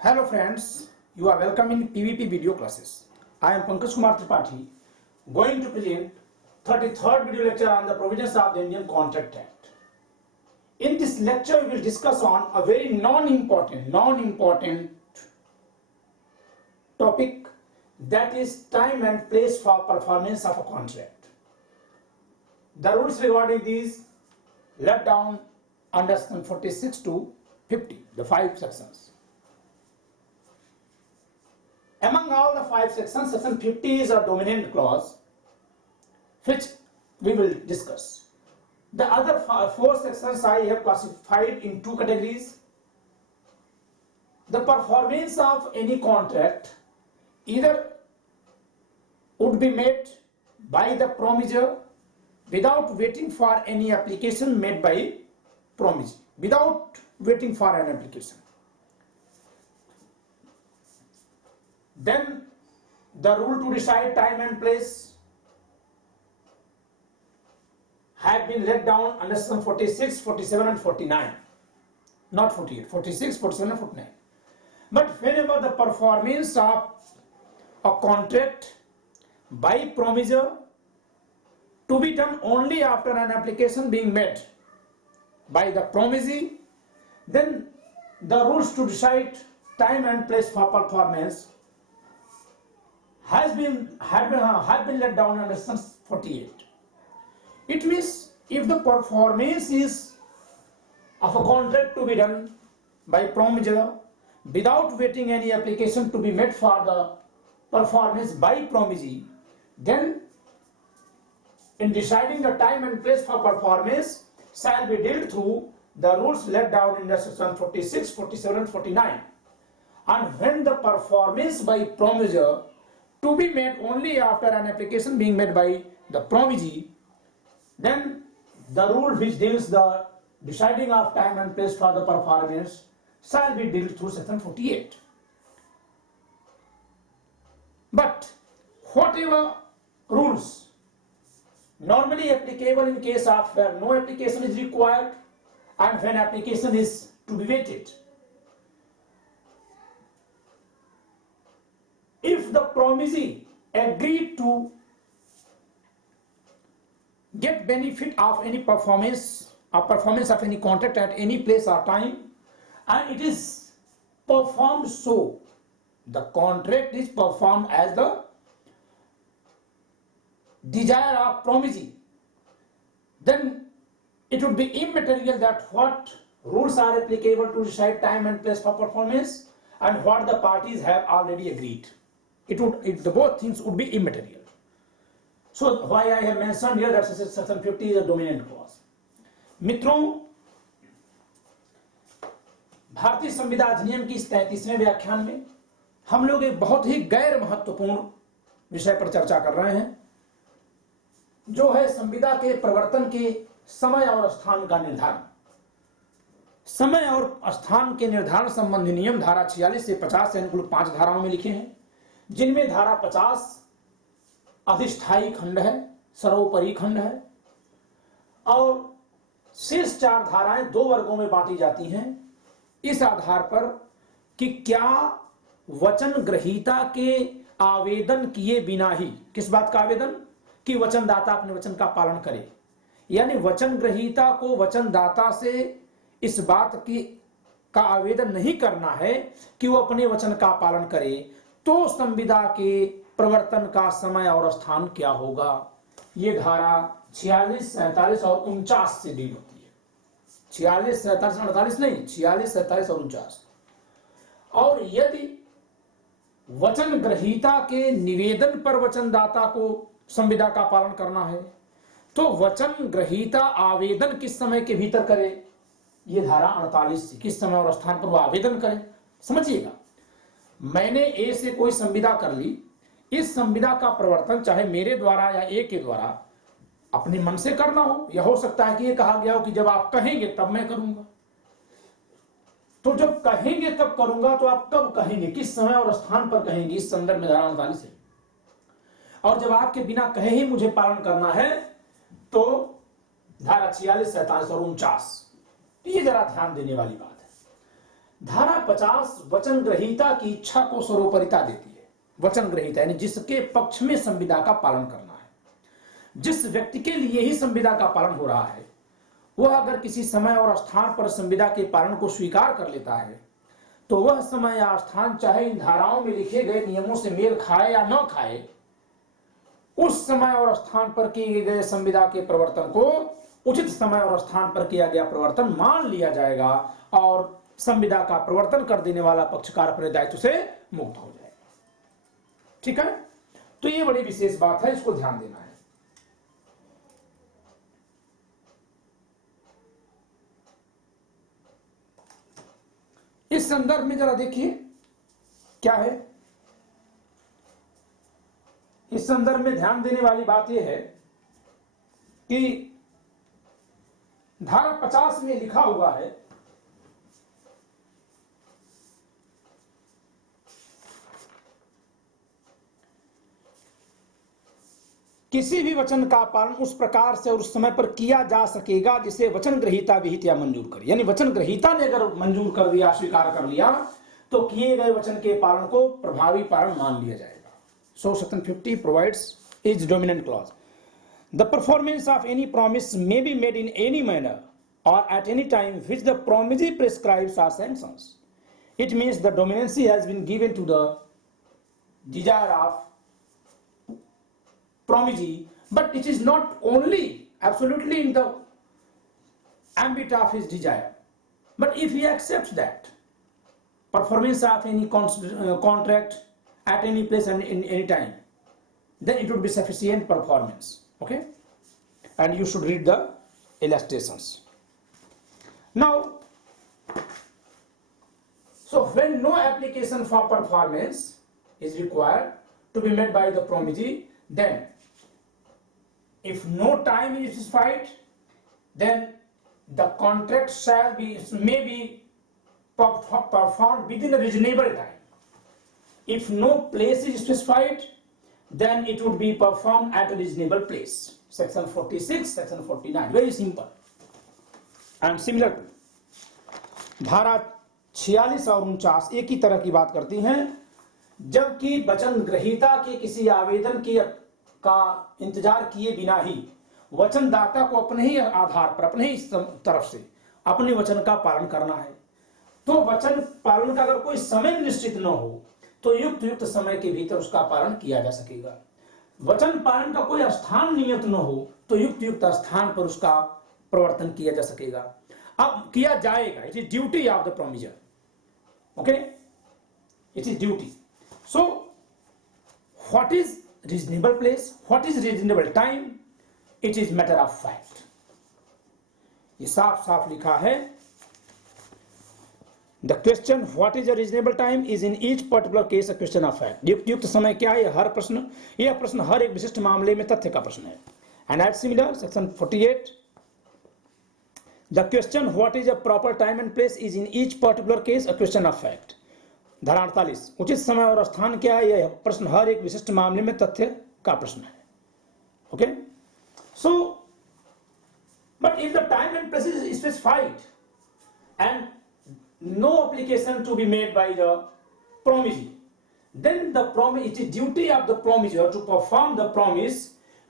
Hello friends, you are welcome in PVP video classes. I am Pankaj Kumar Tripathi, going to present 33rd video lecture on the provisions of the Indian Contract Act. In this lecture, we will discuss on a very non-important topic, that is time and place for performance of a contract. The rules regarding these laid down under section 46 to 50, the 5 sections. Among all the 5 sections, section 50 is a dominant clause, which we will discuss. The other 4 sections I have classified in 2 categories. The performance of any contract either would be made by the promisor without waiting for any application made by promisee, without waiting for an application. Then the rule to decide time and place have been laid down under section 46, 47 and 49. Not 48, 46, 47 and 49. But whenever the performance of a contract by promisor to be done only after an application being made by the promisee, then the rules to decide time and place for performance have been laid down under section 48. It means if the performance is of a contract to be done by promisor without waiting any application to be made for the performance by promisee, then in deciding the time and place for performance shall be dealt through the rules laid down in the section 46, 47 and 49. And when the performance by promisor to be made only after an application being made by the promisee, then the rule which deals the deciding of time and place for the performance shall be dealt through section 48. But whatever rules normally applicable in case of where no application is required and when application is to be waited, if the promisee agreed to get benefit of any performance of any contract at any place or time, and it is performed so, the contract is performed as the desire of promisee, then it would be immaterial that what rules are applicable to decide time and place for performance and what the parties have already agreed. The both things would be immaterial. So why I have mentioned here that section 50 is a dominant clause. मित्रों, भारतीय संविधान अधिनियम की इस 33वें व्याख्यान में हम लोग एक बहुत ही गैर महत्वपूर्ण विषय पर चर्चा कर रहे हैं, जो है संविदा के प्रवर्तन के समय और स्थान का निर्धारण। समय और स्थान के निर्धारण संबंधी नियम धारा 46 से 50 यानी कुल 5 धाराओं में लिखे हैं, जिनमें धारा 50 अधिष्ठायी खंड है, सर्वोपरि खंड है, और शेष 4 धाराएं 2 वर्गों में बांटी जाती हैं इस आधार पर कि क्या वचन ग्रहीता के आवेदन किए बिना ही, किस बात का आवेदन, कि वचनदाता अपने वचन का पालन करे, यानी वचन ग्रहीता को वचनदाता से इस बात की का आवेदन नहीं करना है कि वो अपने वचन का पालन करे, तो संविदा के प्रवर्तन का समय और स्थान क्या होगा। ये धारा 46, 47 और 49 से डील होती है। 46, 47, 48 नहीं, 46, 47 और 49। और यदि वचन ग्रहीता के निवेदन पर वचनदाता को संविदा का पालन करना है, तो वचन ग्रहीता आवेदन किस समय के भीतर करे, ये धारा 48 से किस समय और स्थान पर वो आवेदन करे। समझिएगा, मैंने ए से कोई संविदा कर ली, इस संविदा का प्रवर्तन चाहे मेरे द्वारा या ए के द्वारा अपने मन से करना हो, या हो सकता है कि ये कहा गया हो कि जब आप कहेंगे तब मैं करूंगा। तो जब कहेंगे तब करूंगा, तो आप कब कहेंगे, किस समय और स्थान पर कहेंगे, इस संदर्भ में धारा 48 है। और जब आपके बिना कहे ही मुझे पालन करना है, तो धारा 46, 47 और 49। ये जरा ध्यान देने वाली बात है। धारा 50 वचन ग्रहीता की इच्छा को सर्वोपरिता देती है। वचन ग्रहीता यानी जिसके पक्ष में संविदा का पालन करना है, जिस व्यक्ति के लिए ही संविदा का पालन हो रहा है, वह अगर किसी समय और स्थान पर संविदा के पालन को स्वीकार कर लेता है तो वह समय या स्थान चाहे इन धाराओं में लिखे गए नियमों से मेल खाए या न खाए, उस समय और स्थान पर किए गए संविदा के प्रवर्तन को उचित समय और स्थान पर किया गया प्रवर्तन मान लिया जाएगा और संविदा का प्रवर्तन कर देने वाला पक्षकार अपने दायित्व से मुक्त हो जाएगा। ठीक है, तो ये बड़ी विशेष बात है, इसको ध्यान देना है। इस संदर्भ में जरा देखिए क्या है। इस संदर्भ में ध्यान देने वाली बात यह है कि धारा 50 में लिखा हुआ है किसी भी वचन का पालन उस प्रकार से और उस समय पर किया जा सकेगा जिसे वचन ग्रहीता विहित या मंजूर करे। यानी वचन ग्रहीता ने अगर मंजूर कर दिया, स्वीकार कर लिया, तो किए गए वचन के पालन को प्रभावी पालन मान लिया जाएगा। So section 50 provides is dominant clause. The performance of any promise may be made in any manner or at any time which the promisee prescribes or sanctions. It means the dominancy has been given to the desire of promisee, but it is not only absolutely in the ambit of his desire. But if he accepts that performance of any contract at any place and in any time, then it would be sufficient performance. Okay, and you should read the illustrations. Now, so when no application for performance is required to be made by the promisee, then if no time is specified, then the contract may be performed within a reasonable time. If no place is specified, then it would be performed at a reasonable place. Section 46, section 49, very simple. And similar धारा 46 और 49 एक ही तरह की बात करती हैं, जबकि वचन ग्रहीता के किसी आवेदन का इंतजार किए बिना ही वचनदाता को अपने ही आधार पर, अपने ही तरफ से अपने वचन का पालन करना है। तो वचन पालन का अगर कोई समय निश्चित न हो तो युक्त समय के भीतर उसका पालन किया जा सकेगा। वचन पालन का कोई स्थान नियत न हो तो युक्त स्थान पर उसका प्रवर्तन किया जा सकेगा, अब किया जाएगा। It is duty of the promisor. Okay, it is duty. So what is reasonable place, what is reasonable time, it is matter of fact. ये साफ साफ लिखा है। The question what is a reasonable time is in each particular case a question of fact. युक्त समय क्या है, यह प्रश्न हर एक विशिष्ट मामले में तथ्य का प्रश्न है। And at similar section 48, the question what is a proper time and place is in each particular case a question of fact. धारा 48, उचित समय और स्थान क्या है, यह प्रश्न हर एक विशिष्ट मामले में तथ्य का प्रश्न है। Okay, so but if the time and place is specified and no application to be made by the promisee, then it is duty of the promisor to perform the promise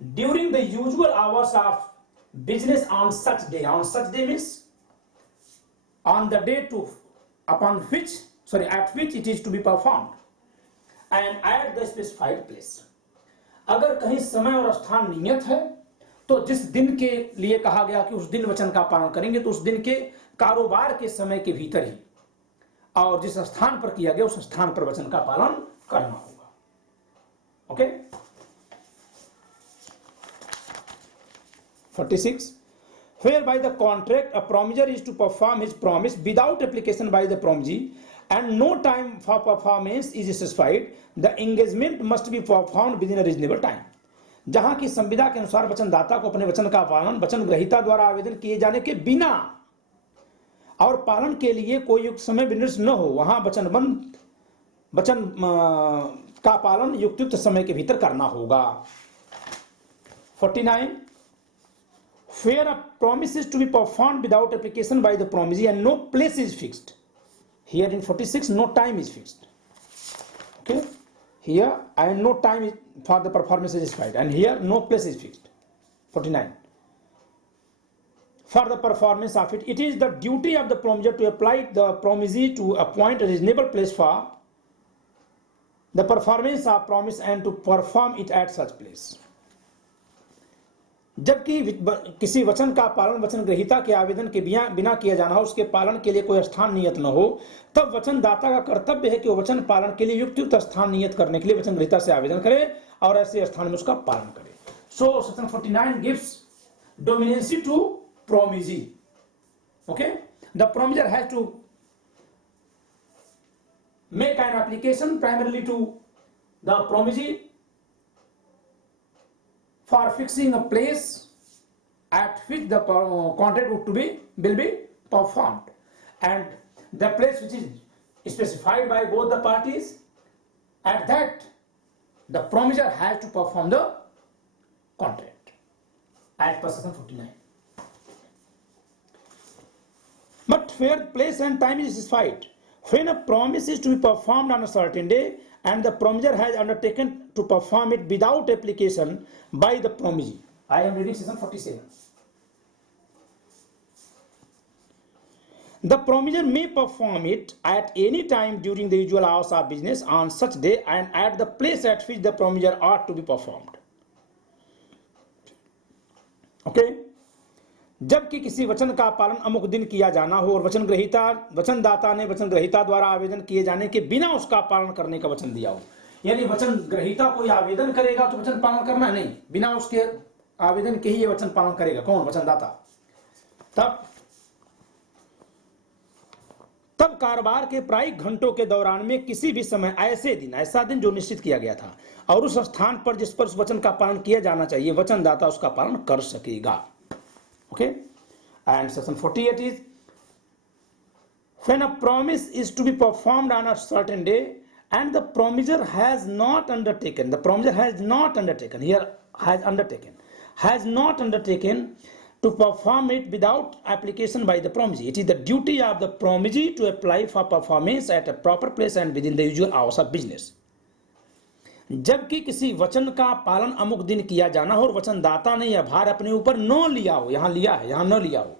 during the usual hours of business on such day. On such day means on the day at which it is to be performed and at the specified place. अगर कहीं समय और स्थान नियत है तो जिस दिन के लिए कहा गया कि उस दिन वचन का पालन करेंगे तो उस दिन के कारोबार के समय के भीतर ही और जिस स्थान पर किया गया उस स्थान पर वचन का पालन करना होगा। ओके, 46, whereby the contract a promisor is to perform his promise without application by the promisee and no time for performance is specified, the engagement must be performed within a reasonable time. जहां की संविदा के अनुसार वचनदाता को अपने वचन का पालन वचन ग्रहीता द्वारा आवेदन किए जाने के बिना और पालन के लिए कोई युक्त समय निर्दिष्ट न हो, वहां वचन का पालन युक्त समय के भीतर करना होगा। 49, where a promise is to be performed without application by the promisee and no place is fixed, Here in 46, no time is fixed. Okay, here and no time is for the performance is specified, and here no place is fixed. 49. For the performance of it, it is the duty of the promisor to apply the promisee to appoint a reasonable place for the performance of promise and to perform it at such place. जबकि किसी वचन का पालन वचन ग्रहीता के आवेदन के बिना किया जाना हो, उसके पालन के लिए कोई स्थान नियत न हो, तब वचनदाता का कर्तव्य है कि वो वचन पालन के लिए युक्त स्थान नियत करने के लिए वचन ग्रहीता से आवेदन करे और ऐसे स्थान में उसका पालन करे. So section 49 gives dominancy to promisee. Okay, the promiser has to make an application primarily to the promisee for fixing a place at which the contract will be performed, and the place which is specified by both the parties, at that the promisor has to perform the contract as per section 49. But where place and time is specified, when a promise is to be performed on a certain day and the promisor has undertaken to perform it without application by the promisee. I am reading section 47. The promisor may perform it at any time during the usual hours of business on such day and at the place at which the promisor ought to be performed. Okay? जबकि किसी वचन का पालन अमुक दिन किया जाना हो और वचनदाता ने वचन ग्रहीता द्वारा आवेदन किए जाने के बिना उसका पालन करने का वचन दिया हो, यानी वचन ग्रहीता कोई आवेदन करेगा तो वचन पालन करना नहीं, बिना उसके आवेदन के ही ये वचन पालन करेगा. कौन? वचनदाता. तब कारोबार के प्रायिक घंटों के दौरान में किसी भी समय ऐसा दिन जो निश्चित किया गया था और उस स्थान पर जिस पर उस वचन का पालन किया जाना चाहिए, वचनदाता उसका पालन कर सकेगा. Okay, and section 48 is when a promise is to be performed on a certain day and the promisor has not undertaken to perform it without application by the promisee. It is the duty of the promisee to apply for performance at a proper place and within the usual hours of business. जबकि किसी वचन का पालन अमुक दिन किया जाना हो और वचनदाता ने यह भार अपने ऊपर न लिया हो, यहां लिया है, यहां न लिया हो,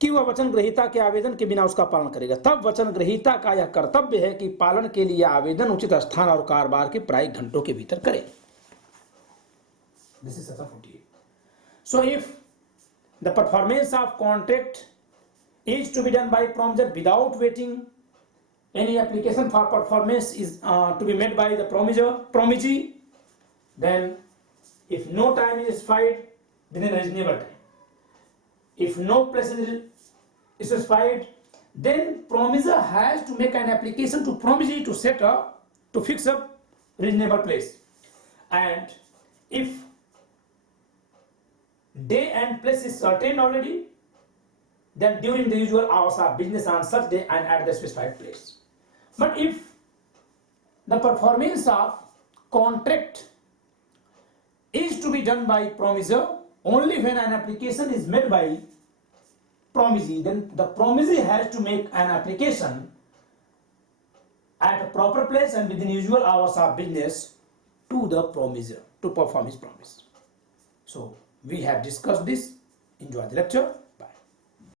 कि वह वचन ग्रहीता के आवेदन के बिना उसका पालन करेगा, तब वचन ग्रहीता का यह कर्तव्य है कि पालन के लिए आवेदन उचित स्थान और कारोबार के प्रायिक घंटों के भीतर करे. This is section 48. So if the performance of contract is to be done by promisor without waiting, any application for performance is to be made by the promisee, then if no time is specified, within a reasonable time. If no place is specified, then promisor has to make an application to promisee to fix a reasonable place. And if day and place is certain already, then during the usual hours of business on such day and at the specified place. But if the performance of contract is to be done by promisor only when an application is made by promisee, then the promisee has to make an application at a proper place and within usual hours of business to the promisor to perform his promise. So we have discussed this. Enjoy the lecture.